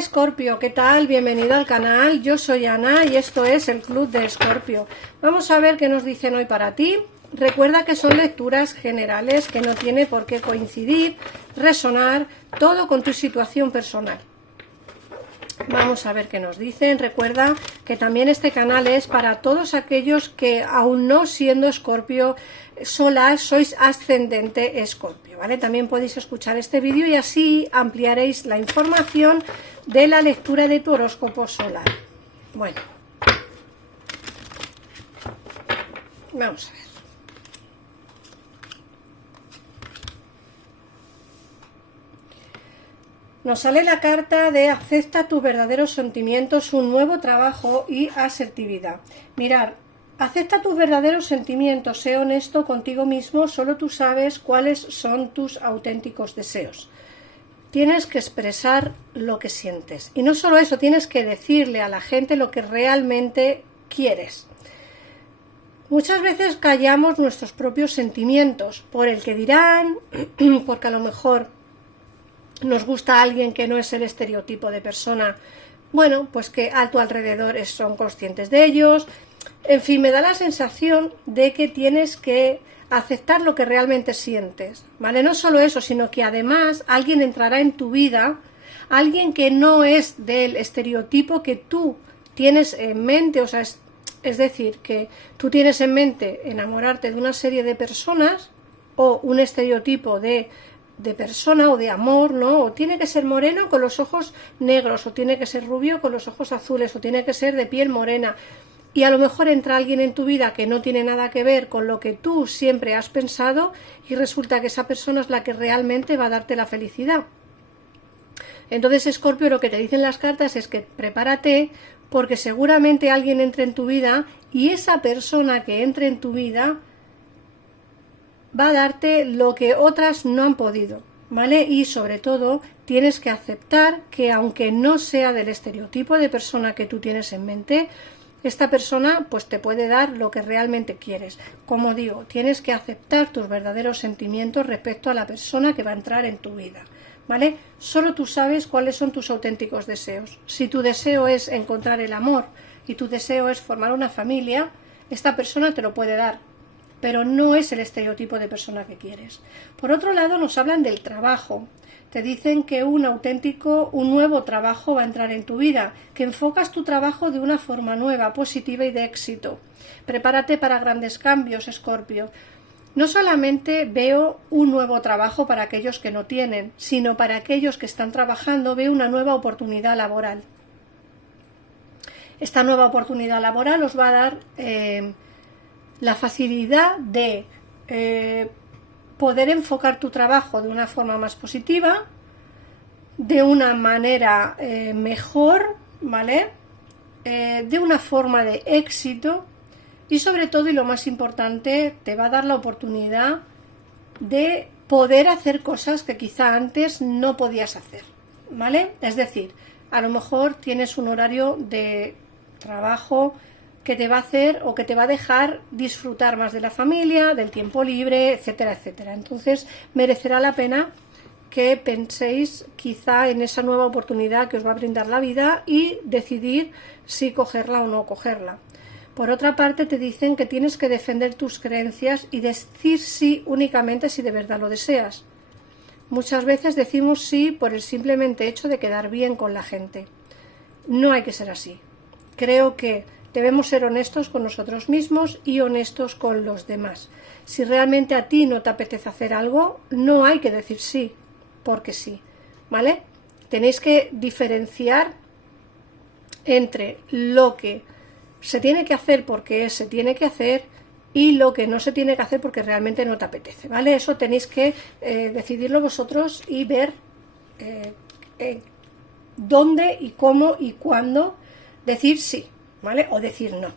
Escorpio, ¿qué tal? Bienvenido al canal, yo soy Ana y esto es el Club de Escorpio. Vamos a ver qué nos dicen hoy para ti. Recuerda que son lecturas generales, que no tiene por qué coincidir, resonar, todo con tu situación personal. Vamos a ver qué nos dicen. Recuerda que también este canal es para todos aquellos que, aún no siendo Escorpio solas, sois ascendente Escorpio, ¿vale? También podéis escuchar este vídeo y así ampliaréis la información de la lectura de tu horóscopo solar. Bueno, vamos a ver. Nos sale la carta de acepta tus verdaderos sentimientos, un nuevo trabajo y asertividad. Mirad, acepta tus verdaderos sentimientos, sé honesto contigo mismo, solo tú sabes cuáles son tus auténticos deseos. Tienes que expresar lo que sientes. Y no solo eso, tienes que decirle a la gente lo que realmente quieres. Muchas veces callamos nuestros propios sentimientos por el que dirán, porque a lo mejor nos gusta a alguien que no es el estereotipo de persona, bueno, pues que a tu alrededor son conscientes de ellos. En fin, me da la sensación de que tienes que aceptar lo que realmente sientes, ¿vale? No solo eso, sino que además alguien entrará en tu vida, alguien que no es del estereotipo que tú tienes en mente, o sea, es decir, que tú tienes en mente enamorarte de una serie de personas o un estereotipo de persona o de amor, ¿no? O tiene que ser moreno con los ojos negros, o tiene que ser rubio con los ojos azules, o tiene que ser de piel morena. Y a lo mejor entra alguien en tu vida que no tiene nada que ver con lo que tú siempre has pensado y resulta que esa persona es la que realmente va a darte la felicidad. Entonces, Escorpio, lo que te dicen las cartas es que prepárate porque seguramente alguien entre en tu vida y esa persona que entre en tu vida va a darte lo que otras no han podido, ¿vale? Y sobre todo tienes que aceptar que aunque no sea del estereotipo de persona que tú tienes en mente, esta persona pues te puede dar lo que realmente quieres. Como digo, tienes que aceptar tus verdaderos sentimientos respecto a la persona que va a entrar en tu vida, ¿vale? Solo tú sabes cuáles son tus auténticos deseos. Si tu deseo es encontrar el amor y tu deseo es formar una familia, esta persona te lo puede dar, pero no es el estereotipo de persona que quieres. Por otro lado, nos hablan del trabajo. Te dicen que un nuevo trabajo va a entrar en tu vida, que enfocas tu trabajo de una forma nueva, positiva y de éxito. Prepárate para grandes cambios, Escorpio. No solamente veo un nuevo trabajo para aquellos que no tienen, sino para aquellos que están trabajando veo una nueva oportunidad laboral. Esta nueva oportunidad laboral os va a dar la facilidad de poder enfocar tu trabajo de una forma más positiva, de una manera mejor, ¿vale? De una forma de éxito y sobre todo, y lo más importante, te va a dar la oportunidad de poder hacer cosas que quizá antes no podías hacer, ¿vale? Es decir, a lo mejor tienes un horario de trabajo que te va a hacer o que te va a dejar disfrutar más de la familia, del tiempo libre, etcétera, etcétera. Entonces merecerá la pena que penséis quizá en esa nueva oportunidad que os va a brindar la vida y decidir si cogerla o no cogerla. Por otra parte, te dicen que tienes que defender tus creencias y decir sí únicamente si de verdad lo deseas. Muchas veces decimos sí por el simplemente hecho de quedar bien con la gente. No hay que ser así. Creo que debemos ser honestos con nosotros mismos y honestos con los demás. Si realmente a ti no te apetece hacer algo, no hay que decir sí, porque sí, ¿vale? Tenéis que diferenciar entre lo que se tiene que hacer porque se tiene que hacer y lo que no se tiene que hacer porque realmente no te apetece, ¿vale? Eso tenéis que decidirlo vosotros y ver dónde y cómo y cuándo decir sí, ¿vale? O decir no.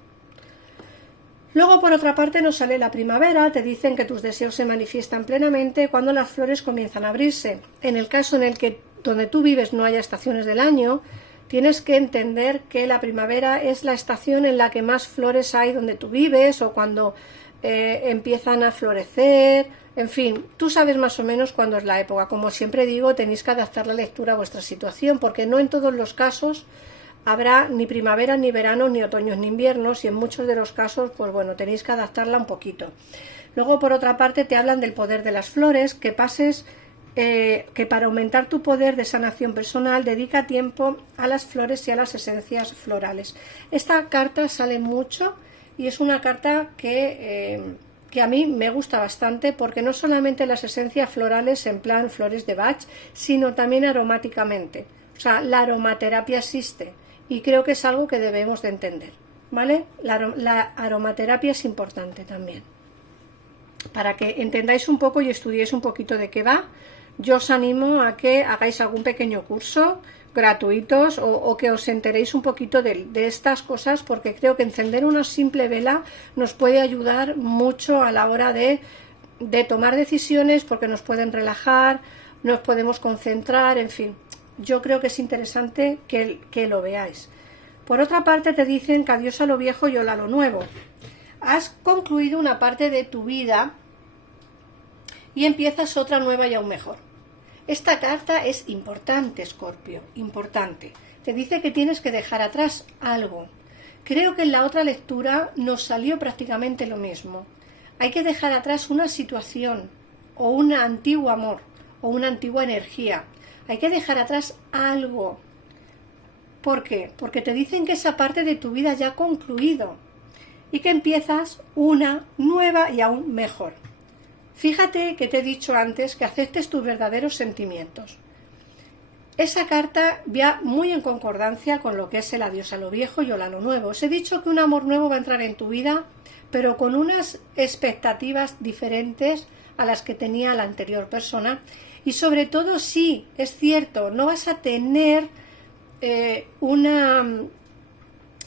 Luego, por otra parte, nos sale la primavera. Te dicen que tus deseos se manifiestan plenamente cuando las flores comienzan a abrirse. En el caso en el que donde tú vives no haya estaciones del año, tienes que entender que la primavera es la estación en la que más flores hay donde tú vives o cuando empiezan a florecer En fin, tú sabes más o menos cuándo es la época. Como siempre digo, tenéis que adaptar la lectura a vuestra situación, porque no en todos los casos habrá ni primavera, ni verano, ni otoños, ni inviernos, y en muchos de los casos, pues bueno, tenéis que adaptarla un poquito. Luego, por otra parte, te hablan del poder de las flores, que pases, que para aumentar tu poder de sanación personal, dedica tiempo a las flores y a las esencias florales. Esta carta sale mucho y es una carta que a mí me gusta bastante, porque no solamente las esencias florales en plan flores de Bach, sino también aromáticamente. O sea, la aromaterapia existe y creo que es algo que debemos de entender, ¿vale? La aromaterapia es importante también. Para que entendáis un poco y estudiéis un poquito de qué va, yo os animo a que hagáis algún pequeño curso gratuitos o que os enteréis un poquito de estas cosas, porque creo que encender una simple vela nos puede ayudar mucho a la hora de tomar decisiones, porque nos pueden relajar, nos podemos concentrar, en fin. Yo creo que es interesante que lo veáis. Por otra parte, te dicen que adiós a lo viejo y hola a lo nuevo. Has concluido una parte de tu vida y empiezas otra nueva y aún mejor. Esta carta es importante, Escorpio, importante. Te dice que tienes que dejar atrás algo. Creo que en la otra lectura nos salió prácticamente lo mismo. Hay que dejar atrás una situación, o un antiguo amor, o una antigua energía. Hay que dejar atrás algo. ¿Por qué? Porque te dicen que esa parte de tu vida ya ha concluido y que empiezas una nueva y aún mejor. Fíjate que te he dicho antes que aceptes tus verdaderos sentimientos. Esa carta va muy en concordancia con lo que es el adiós a lo viejo y hola a lo nuevo. Os he dicho que un amor nuevo va a entrar en tu vida, pero con unas expectativas diferentes a las que tenía la anterior persona. Y sobre todo, sí, es cierto, no vas a tener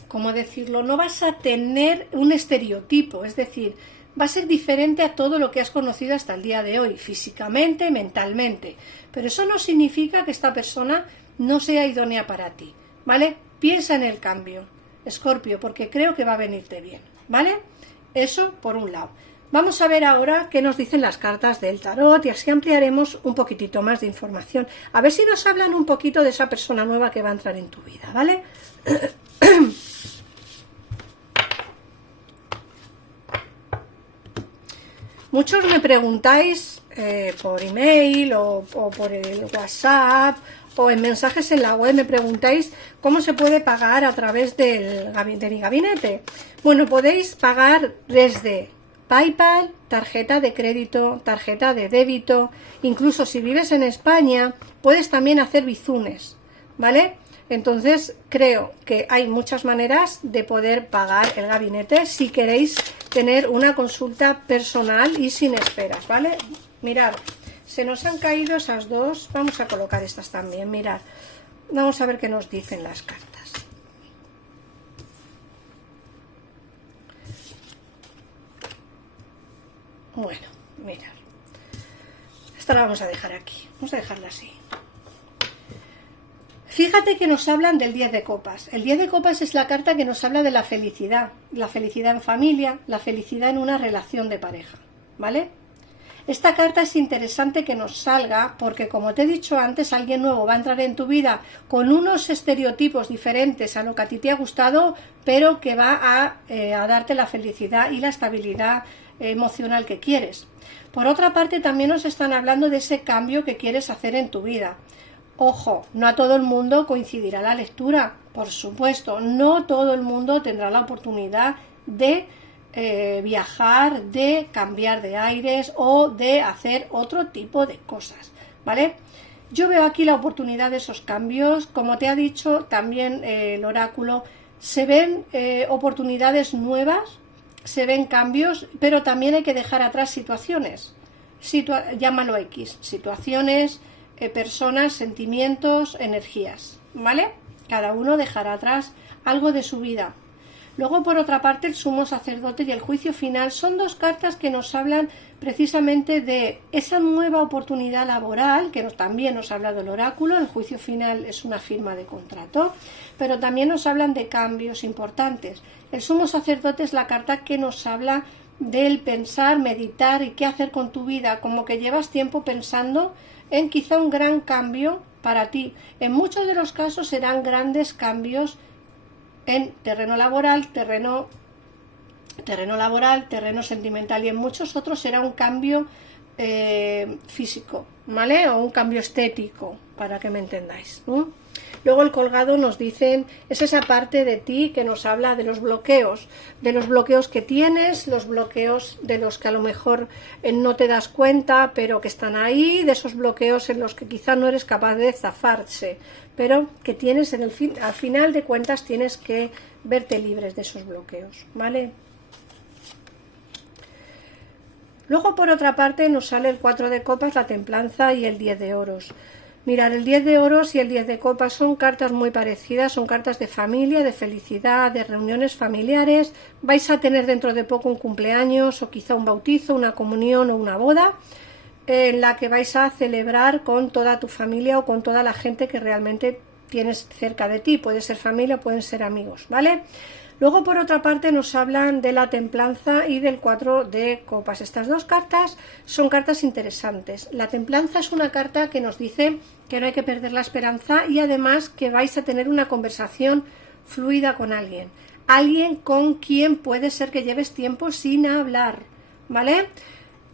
¿cómo decirlo? No vas a tener un estereotipo, es decir, va a ser diferente a todo lo que has conocido hasta el día de hoy, físicamente, mentalmente. Pero eso no significa que esta persona no sea idónea para ti, ¿vale? Piensa en el cambio, Escorpio, porque creo que va a venirte bien, ¿vale? Eso por un lado. Vamos a ver ahora qué nos dicen las cartas del tarot y así ampliaremos un poquitito más de información. A ver si nos hablan un poquito de esa persona nueva que va a entrar en tu vida, ¿vale? Muchos me preguntáis por email o por el WhatsApp o en mensajes en la web, me preguntáis cómo se puede pagar a través de mi gabinete. Bueno, podéis pagar desde PayPal, tarjeta de crédito, tarjeta de débito, incluso si vives en España puedes también hacer bizunes, ¿vale? Entonces creo que hay muchas maneras de poder pagar el gabinete si queréis tener una consulta personal y sin esperas, ¿vale? Mirad, se nos han caído esas dos, vamos a colocar estas también, mirad, vamos a ver qué nos dicen las cartas. Bueno, mirad, esta la vamos a dejar aquí, vamos a dejarla así. Fíjate que nos hablan del 10 de copas. El 10 de copas es la carta que nos habla de la felicidad en familia, la felicidad en una relación de pareja, ¿vale? Esta carta es interesante que nos salga porque, como te he dicho antes, alguien nuevo va a entrar en tu vida con unos estereotipos diferentes a lo que a ti te ha gustado, pero que va a darte la felicidad y la estabilidad emocional que quieres. Por otra parte, también nos están hablando de ese cambio que quieres hacer en tu vida. Ojo, no a todo el mundo coincidirá la lectura, por supuesto, no todo el mundo tendrá la oportunidad de viajar, de cambiar de aires o de hacer otro tipo de cosas, ¿vale? Yo veo aquí la oportunidad de esos cambios, como te ha dicho también el oráculo, se ven oportunidades nuevas, se ven cambios, pero también hay que dejar atrás situaciones, llámalo X, situaciones, personas, sentimientos, energías, ¿vale? Cada uno dejará atrás algo de su vida. Luego, por otra parte, el sumo sacerdote y el juicio final son dos cartas que nos hablan precisamente de esa nueva oportunidad laboral, que también nos ha hablado el oráculo. El juicio final es una firma de contrato, pero también nos hablan de cambios importantes. El sumo sacerdote es la carta que nos habla del pensar, meditar y qué hacer con tu vida, como que llevas tiempo pensando en quizá un gran cambio para ti. En muchos de los casos serán grandes cambios en terreno laboral, terreno sentimental, y en muchos otros será un cambio físico, ¿vale? O un cambio estético, para que me entendáis, ¿no? Luego el colgado nos dicen, es esa parte de ti que nos habla de los bloqueos que tienes, los bloqueos de los que a lo mejor no te das cuenta, pero que están ahí, de esos bloqueos en los que quizá no eres capaz de zafarse, pero que tienes al final de cuentas tienes que verte libres de esos bloqueos, ¿vale? Luego, por otra parte, nos sale el 4 de copas, la templanza y el 10 de oros. Mirad, el 10 de oros y el 10 de copas son cartas muy parecidas, son cartas de familia, de felicidad, de reuniones familiares. Vais a tener dentro de poco un cumpleaños o quizá un bautizo, una comunión o una boda, en la que vais a celebrar con toda tu familia o con toda la gente que realmente tienes cerca de ti. Puede ser familia, pueden ser amigos, ¿vale? Luego, por otra parte, nos hablan de la templanza y del 4 de copas. Estas dos cartas son cartas interesantes. La templanza es una carta que nos dice que no hay que perder la esperanza y además que vais a tener una conversación fluida con alguien. Alguien con quien puede ser que lleves tiempo sin hablar, ¿vale?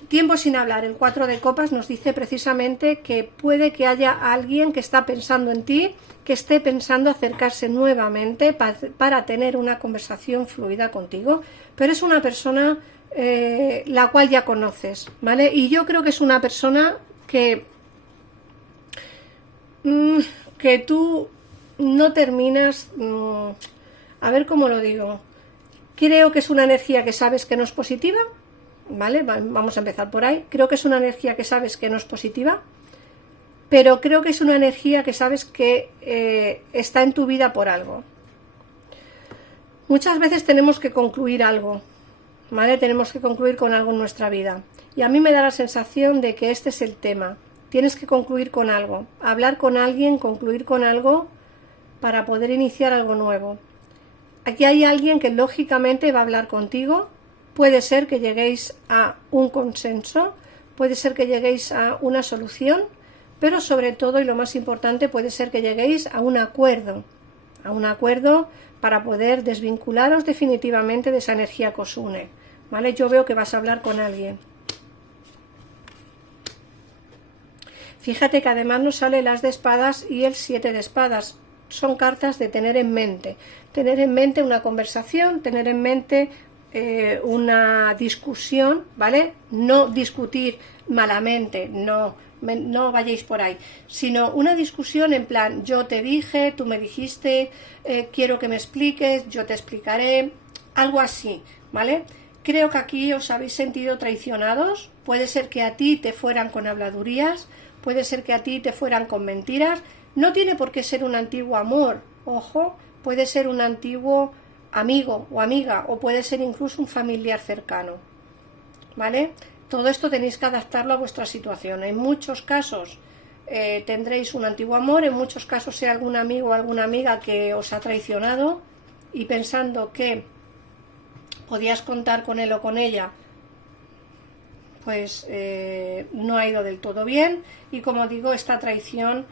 Tiempo sin hablar. El 4 de copas nos dice precisamente que puede que haya alguien que está pensando en ti, que esté pensando acercarse nuevamente para tener una conversación fluida contigo, pero es una persona la cual ya conoces, ¿vale? Y yo creo que es una persona que tú no terminas, a ver cómo lo digo, creo que es una energía que sabes que no es positiva, ¿vale? Vamos a empezar por ahí. Creo que es una energía que sabes que no es positiva, pero creo que es una energía que sabes que está en tu vida por algo. Muchas veces tenemos que concluir algo, ¿vale? Tenemos que concluir con algo en nuestra vida. Y a mí me da la sensación de que este es el tema. Tienes que concluir con algo, hablar con alguien, concluir con algo para poder iniciar algo nuevo. Aquí hay alguien que lógicamente va a hablar contigo. Puede ser que lleguéis a un consenso, puede ser que lleguéis a una solución, pero sobre todo, y lo más importante, puede ser que lleguéis a un acuerdo para poder desvincularos definitivamente de esa energía que os une, ¿vale? Yo veo que vas a hablar con alguien. Fíjate que además nos sale el as de espadas y el 7 de espadas. Son cartas de tener en mente una conversación, tener en mente una discusión, ¿vale? No discutir malamente, no vayáis por ahí, sino una discusión en plan, yo te dije, tú me dijiste, quiero que me expliques, yo te explicaré, algo así, ¿vale? Creo que aquí os habéis sentido traicionados, puede ser que a ti te fueran con habladurías, puede ser que a ti te fueran con mentiras, no tiene por qué ser un antiguo amor, ojo, puede ser un antiguo amigo o amiga, o puede ser incluso un familiar cercano, ¿vale? Todo esto tenéis que adaptarlo a vuestra situación. En muchos casos tendréis un antiguo amor, en muchos casos sea algún amigo o alguna amiga que os ha traicionado y pensando que podías contar con él o con ella, pues no ha ido del todo bien, y como digo, esta traición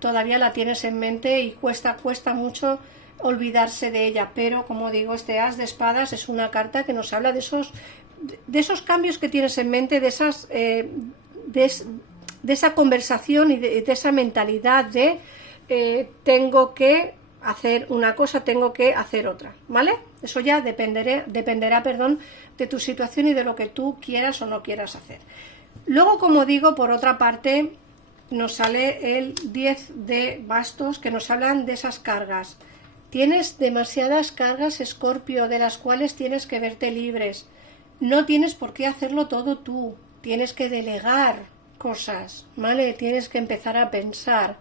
todavía la tienes en mente y cuesta mucho olvidarse de ella, pero como digo, este as de espadas es una carta que nos habla de esos cambios que tienes en mente, de esa conversación y de esa mentalidad de tengo que hacer una cosa, tengo que hacer otra, ¿vale? Eso ya dependerá, de tu situación y de lo que tú quieras o no quieras hacer. Luego, como digo, por otra parte, nos sale el 10 de bastos, que nos hablan de esas cargas. Tienes demasiadas cargas, Escorpio, de las cuales tienes que verte libres. No tienes por qué hacerlo todo tú. Tienes que delegar cosas, ¿vale? Tienes que empezar a pensar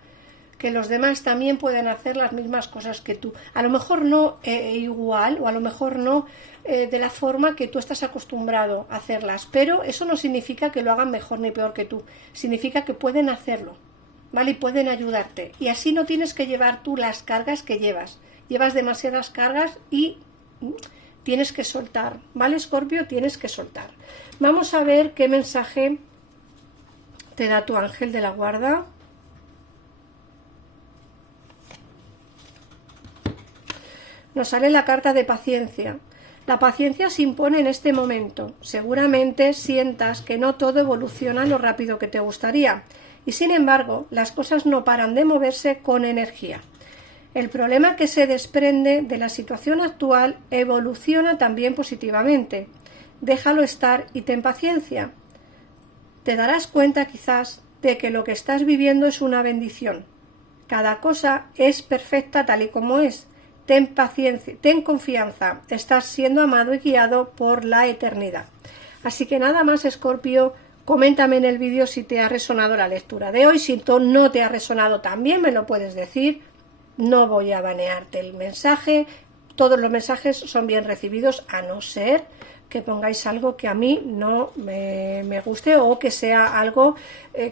que los demás también pueden hacer las mismas cosas que tú. A lo mejor no igual, o a lo mejor no de la forma que tú estás acostumbrado a hacerlas, pero eso no significa que lo hagan mejor ni peor que tú. Significa que pueden hacerlo, ¿vale? Y pueden ayudarte. Y así no tienes que llevar tú las cargas que llevas. Llevas demasiadas cargas y tienes que soltar, ¿vale, Escorpio? Tienes que soltar. Vamos a ver qué mensaje te da tu ángel de la guarda. Nos sale la carta de paciencia. La paciencia se impone en este momento. Seguramente sientas que no todo evoluciona lo rápido que te gustaría. Y sin embargo, las cosas no paran de moverse con energía. El problema que se desprende de la situación actual evoluciona también positivamente. Déjalo estar y ten paciencia. Te darás cuenta quizás de que lo que estás viviendo es una bendición. Cada cosa es perfecta tal y como es. Ten paciencia, ten confianza. Estás siendo amado y guiado por la eternidad. Así que nada más, Escorpio. Coméntame en el vídeo si te ha resonado la lectura de hoy. Si no te ha resonado, también me lo puedes decir. No voy a banearte el mensaje. Todos los mensajes son bien recibidos, a no ser que pongáis algo que a mí no me guste o que sea algo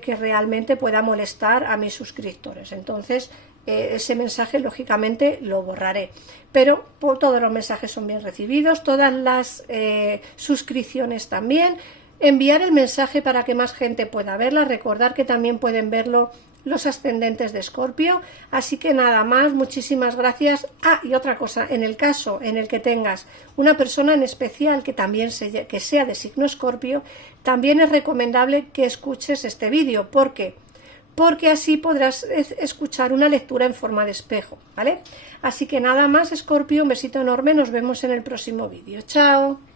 que realmente pueda molestar a mis suscriptores. Entonces, ese mensaje lógicamente lo borraré. Pero todos los mensajes son bien recibidos, todas las suscripciones también. Enviar el mensaje para que más gente pueda verla. Recordar que también pueden verlo los ascendentes de Escorpio. Así que nada más, muchísimas gracias. Y otra cosa, en el caso en el que tengas una persona en especial que también sea de signo Escorpio, también es recomendable que escuches este vídeo. ¿Por qué? Porque así podrás escuchar una lectura en forma de espejo, ¿vale? Así que nada más, Escorpio, un besito enorme, nos vemos en el próximo vídeo. ¡Chao!